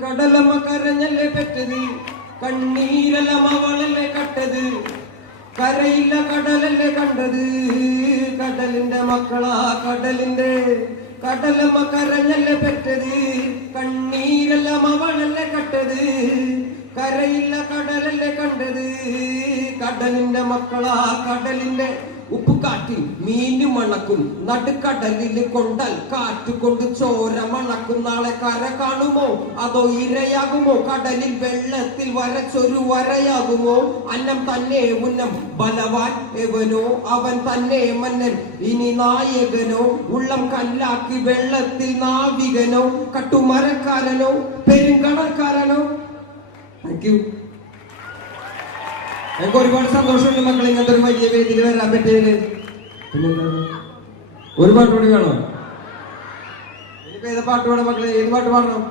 കടലമ്മ കരഞ്ഞല്ലേ പെറ്റത്, കണ്ണീരെല്ലാം അവളല്ലേ കട്ടത്, കരയില്ല കടലല്ലേ കണ്ടത്, കടലിന്റെ മക്കളാ കടലിന്റെ. കടലമ്മ കരഞ്ഞല്ലേ പെറ്റത്, കണ്ണീരെല്ലാം അവളല്ലേ കട്ടത്, കരയില്ല കടലല്ലേ കണ്ടത്, കടലിന്റെ മക്കളാ കടലിന്റെ. ഉപ്പുകാട്ടിൽ മീന് മണക്കും, നടുക്കടലിൽ കൊണ്ടാൽ കാറ്റ് കൊണ്ട് ചോര മണക്കും. നാളെ കര കാണുമോ അതോ ഇരയാകുമോ, കടലിൽ വെള്ളത്തിൽ വരച്ചൊരു വരയാകുമോ. അന്നം തന്നെ ഉന്നം ബലവാൻ എവനോ, അവൻ തന്നെ മന്നൻ ഇനി നായകനോ. ഉള്ളം കല്ലാക്കി വെള്ളത്തിൽ നാവികനോ, കട്ടുമരക്കാരനോ പെരുങ്കടൽക്കാരനോ. Thank you. എനിക്ക് ഒരുപാട് സന്തോഷമുണ്ട് മക്കൾ ഇങ്ങനത്തെ ഒരു വലിയ വേദിയിൽ വരാൻ പറ്റിയതില്. പിന്നെന്താ, ഒരു പാട്ട് കൂടി വേണോ? ഇനിയിപ്പോ ഏത് പാട്ട് വേണം മക്കളെ? ഏത് പാട്ട് പാടണം?